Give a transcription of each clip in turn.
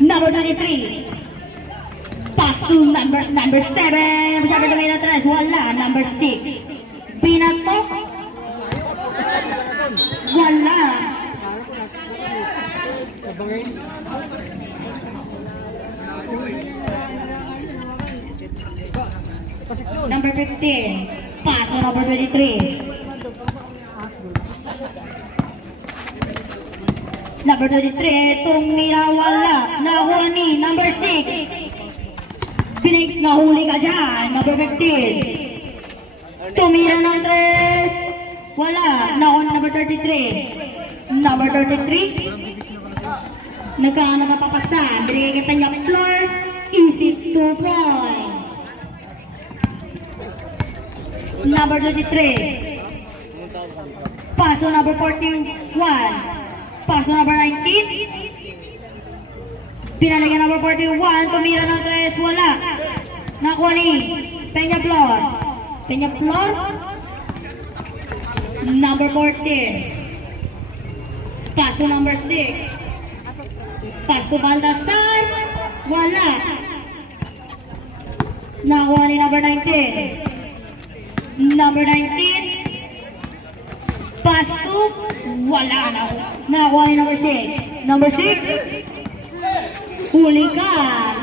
Number 23. Pass to number 7. Sabi na may natres. Wala. Number 6. Pinatok. Wala. Number 15. Pass to number 23. Number 23, tumira wala. Nakuha ni number 6. Nahuli ka dyan. Number 15. Tumira ng 3. Wala. Nakuha ni number 33. Number 33. Nagkapapasa. Binigay kita niya floor. Easy 2 points. Number 23. Paso number 41. Paso number 19. Pinalagyan number 41. Tumira ng 3. Wala. Nakuha ni Peña Flor. Peña Flor. Number 14. Paso number 6. Paso Baltasar. Wala. Nakuha ni number 19. Number 19. Paso. Wala na. Nakuha ni number 6. Number 6. Huli ka.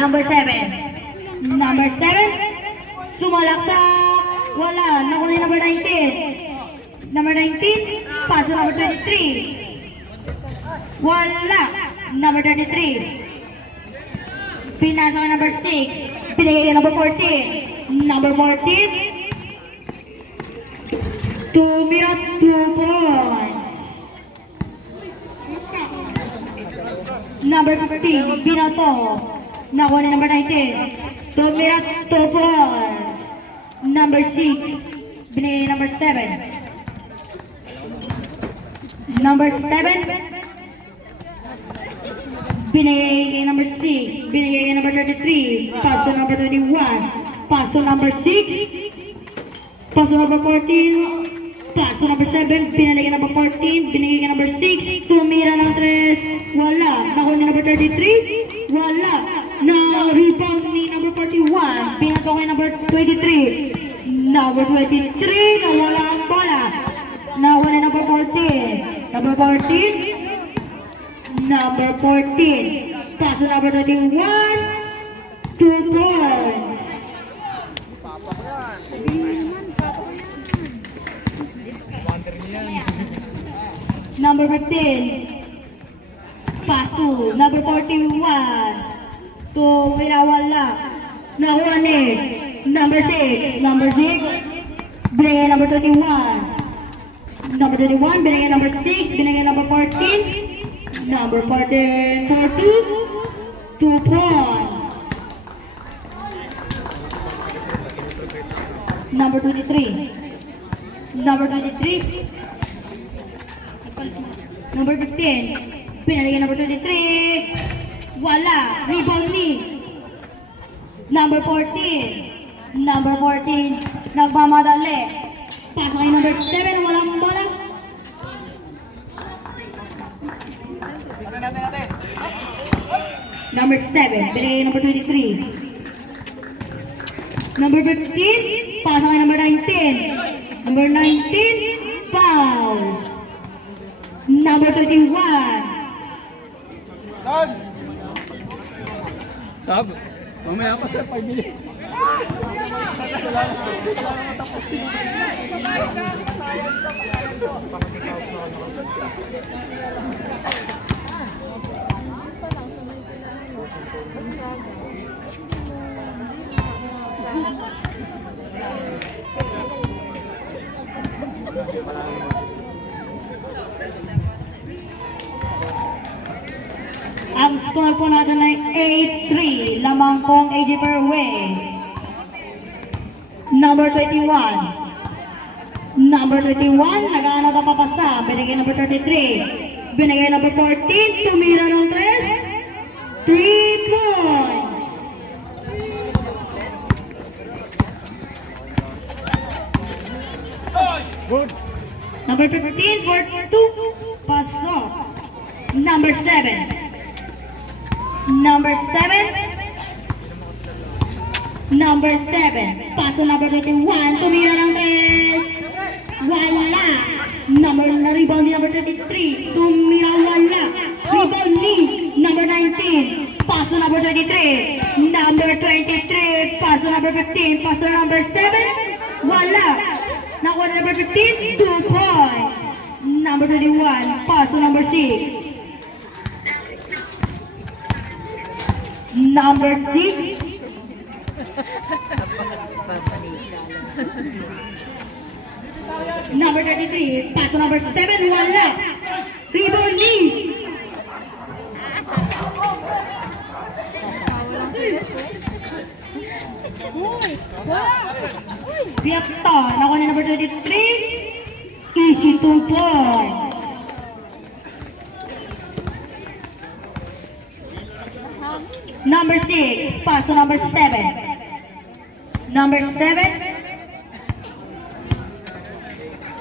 Number 7. Number 7. Sumalaksak. Wala. Nakuha ni number 19. Number 19. Paso number 23. Wala. Number 33. Pinasa ka number 6. Pinigay ka number 14. Number 14. Tumira 2 points. Number 15, Binato. Nakuha ni number 19. Tumira 2 points. Number 6, binigay number 7. Number 7, binigay number 6. Binigay number 33. Pass to number 21. Pass to number 6. Pass to number 14. Pass to number 7, pinalagay number 14, binigay ka number 6, tumira ng 3, wala. Nakuha ni number 33, wala. Na-rebound ni number 41, pinagawa kay number 23. Number 23, nawala ang bola. Nakuha ni number 14. Number 14. Number 14. Pass to number 21, 2 points. Number 15. Pass to number 41. To Wirawala. Nakuha ni number 6. Number 6. Binigay number 21. Number 21. Binigay number 6. Binigay number 14. Number 14. 42. 2 points. Number 23. Number 23. Number 15. Pinalagyan number 23. Wala. Rebound ni number 14. Number 14. Nagmamadali. Pasok kay number 7. Walang bola. Number 7. Pinalagyan number 23. Number 15. Pasok kay number 19. Number 19. Foul. Number 21. Sab, mamaya pa sa pagbili. Ang score po natin ay 8-3. Lamang pong AJ per way. Number 21. Number 21. Nag-ano ka papasa. Binigay number 33. Binigay number 14. Tumira ng 3. 3 points. Good. Number 15 for 2. Pasok. Number 7. Number 7. Number 7. Paso number 21. Tumira ng 3. Wala. Na rebound ni number 33. Tumira wala. Rebound ni number 19. Paso number 23. Number 23. Paso number 15. Paso number 7. Wala. Nakuha na number 15. 2 points. Number 21. Paso number 6. Number 6. Number 33. Paso number 7. Wala. Rebound ni. Biakta. Nakuha na number 23. Easy 2 points. Number 6, paso number 7. Number 7,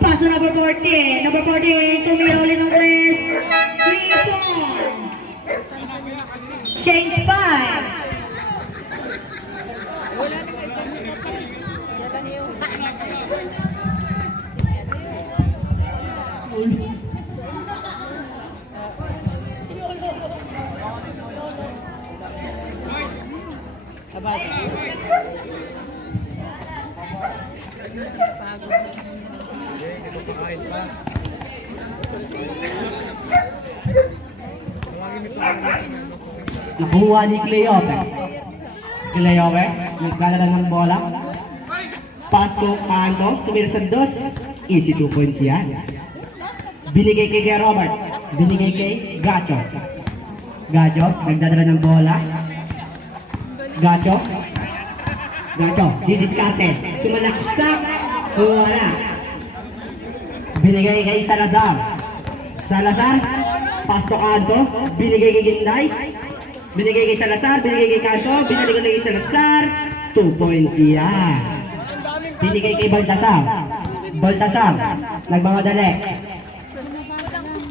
paso number 14. Number 14, tumira ulit ng 3. 3 points. Change 5. Nakuha ni Cleope. Cleope, naglalaro ng bola. Pass to Anto, tumira sa 2. Easy 2 points yan. Binigay kay Robert. Binigay kay Gacho. Gacho, nagdadala ng bola. Gacho. Gacho, didiskarte. Sumalaksak. Wala. Binigay kay Salazar. Salazar, pass to Anto. Binigay kay Ginday. Binigay kay Salazar, binigay kay Canto, binigay kay Salazar, 2 points yan. Binigay kay Baltasar. Baltasar, nagmamadali.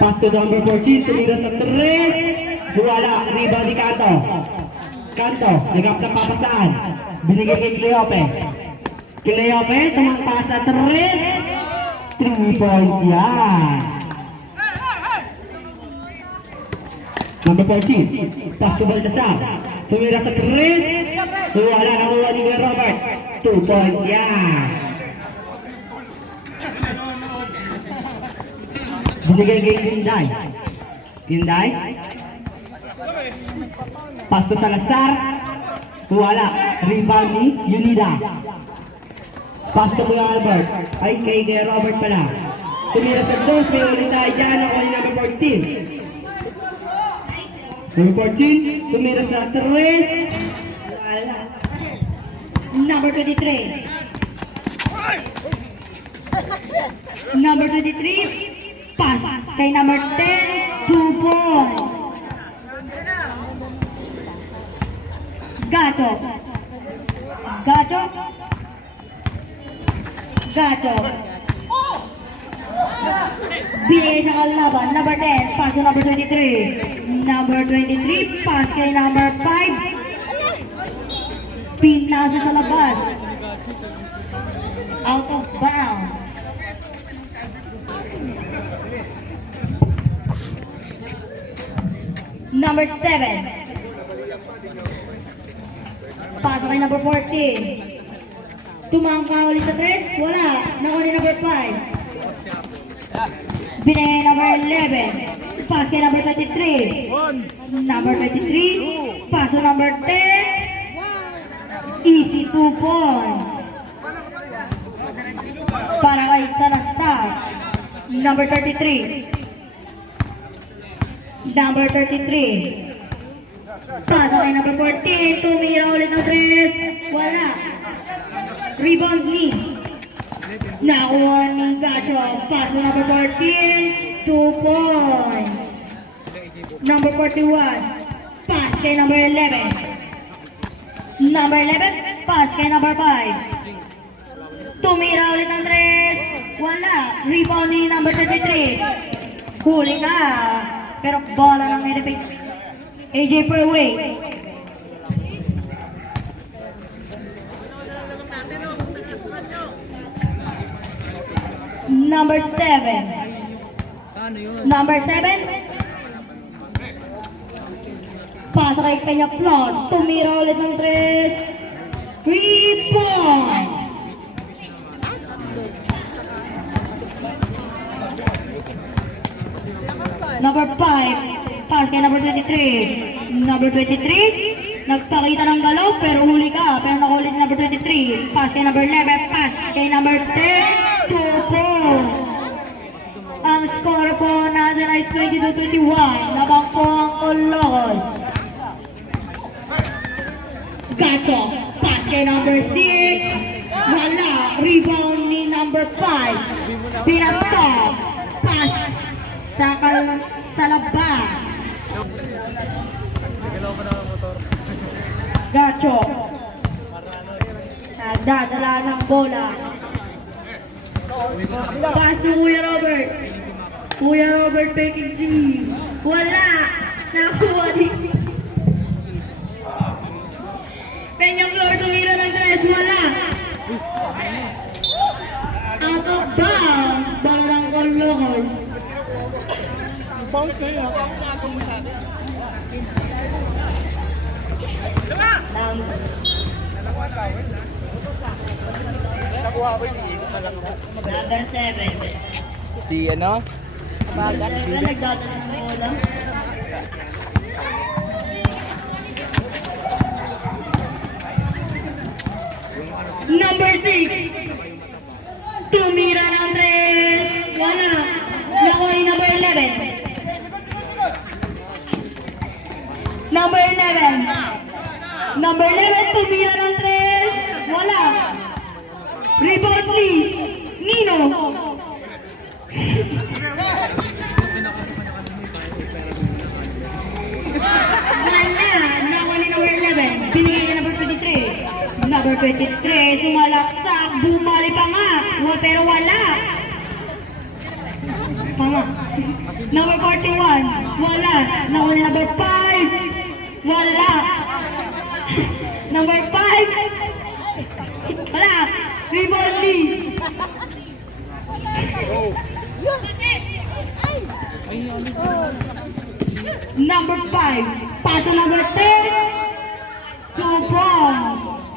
Pass to number 14, tumira sa 3. Wala, rebound ni Canto. Canto, nagap na papasaan. Binigay kay Cleope. Cleope, tumangpas sa 3. 3 points yan. Number 14, pass to Baltasar. Tumira sa 3. Wala, nakuha ni Robert. 2 points yan. Binigay kay Ginday. Ginday. Pass to Salazar. Wala, rebound ni Unida. Pass to Kuya Albert. Ay, kay Robert pala. Tumira sa 2. May ulit tayo dyan. Nakuha ni number 14. Number 14, tumira sa 3. Wala. Number 23. Number 23, pass kay number 10, 2 points. Gacho. Gacho. Gacho. Binigay sa kalaban, number 10, pass to number 23. Number 23, pass kay number 5. Pinasa sa labas. Out of bounds. Number 7. Pass kay number 14. Tumangka ulit sa 3. Wala. Nakuha ni number 5. Binigay number 11. Pass kay number 23. Number 23. Pass to number 10. Easy 2 points. Para kay Salazar. Number 33. Number 33. Pass kay number 14. Tumira ulit ng 3. Wala. Rebound ni. Nakuha ni Gacho. Pass to number 14. 2 points. Number 41. Pass kay number 11. Number 11. Pass kay number 5. Tumira ulit ng 3. Wala. Rebound ni number 33. Huli ka. Pero bola ng Edipix. AJ Perway. Number 7. Saan yun? Number 7. Pasa kay Kanya Plot. Tumira ulit ng 3. 3 points. Number 5. Pass kay number 23. Number 23. Nagpakita ng galaw pero huli ka. Pero nakulit number 23. Pass kay number 11. Pass kay number 10. 2 points. Ang score po natin ay 22-21. Nabang po ang Olocos. Gato. Pass kay number 6. Wala. Rebound ni number 5. Pinatop. Pass sa labas. Gacho. Nadadala ng bola. Pass to Kuya Robert. Kuya Robert taking three. Wala. Nakuha ni Peña Flor tumira ng 3. Wala. Out of bounds. Bala ng Olocos. Bounce na yun. Number 7. Si ano? Bagal ka nagdadala ng bola. Number 6. Tumira ng 3. Wala. Nakuha ni number 11. Number 11. Number 11, tumira ng 3. Wala. Rebound ni Nino. Wala. Nakuha ni number 11. Binigay niya number 23. Number 23, sumalaksak. Bumali pa nga. Pero wala. Panga. Number 41. Wala. Nakuha ni number 5. Wala. Number 5. Wala. Rebound ni. Number 5. Paso number 10. 2 points.